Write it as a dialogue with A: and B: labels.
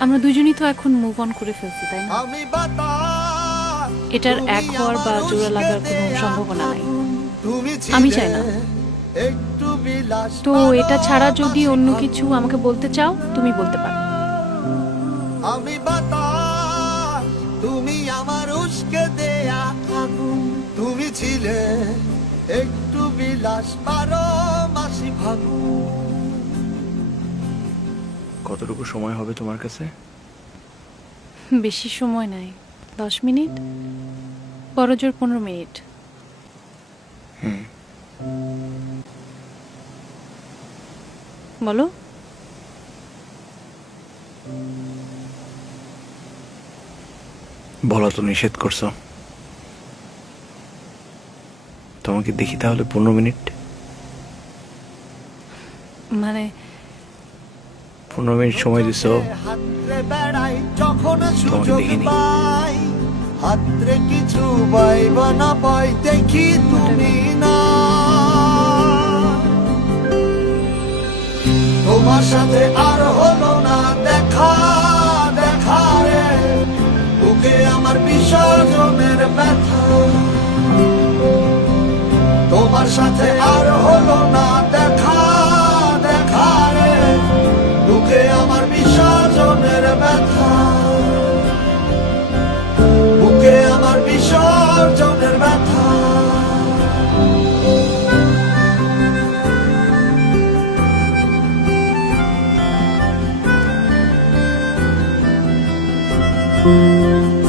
A: আমরা দুজনই তো এখন মুভ অন করে ফেলছি তাই না এটার এক হওয়ার বা জোড়া লাগার কোনো সম্ভাবনা নাই। আমি চাই না।
B: একটু বিলাস
A: তো এটা ছাড়া যদি অন্য কিছু আমাকে বলতে চাও তুমি বলতে পারো
B: আমি বাতাস তুমি আমার উস্কে দেয়া আগুন তুমি ছিলে একটু বিলাস বারো মাসি ফাগুন
C: কতটুকু সময় হবে তোমার কাছে?
A: বেশি সময় নাই। দশ মিনিট? বড়জোর পনেরো মিনিট।
C: হুম।
A: বলো।
C: বলা তো নিষেধ করছ। তোমাকে দেখি তাহলে পনেরো মিনিট।
A: মানে
C: পনেরো মিনিট সময় দিছো।
B: হাতরে কিছু পাইবা না পাই দেখি তুমি না? তোমার সাথে আর হলো না দেখা দেখা রে। বুকে আমার বিসর্জনের ব্যথা। তোমার সাথে আর হলো না অন্তর্জনের ব্যথা thank you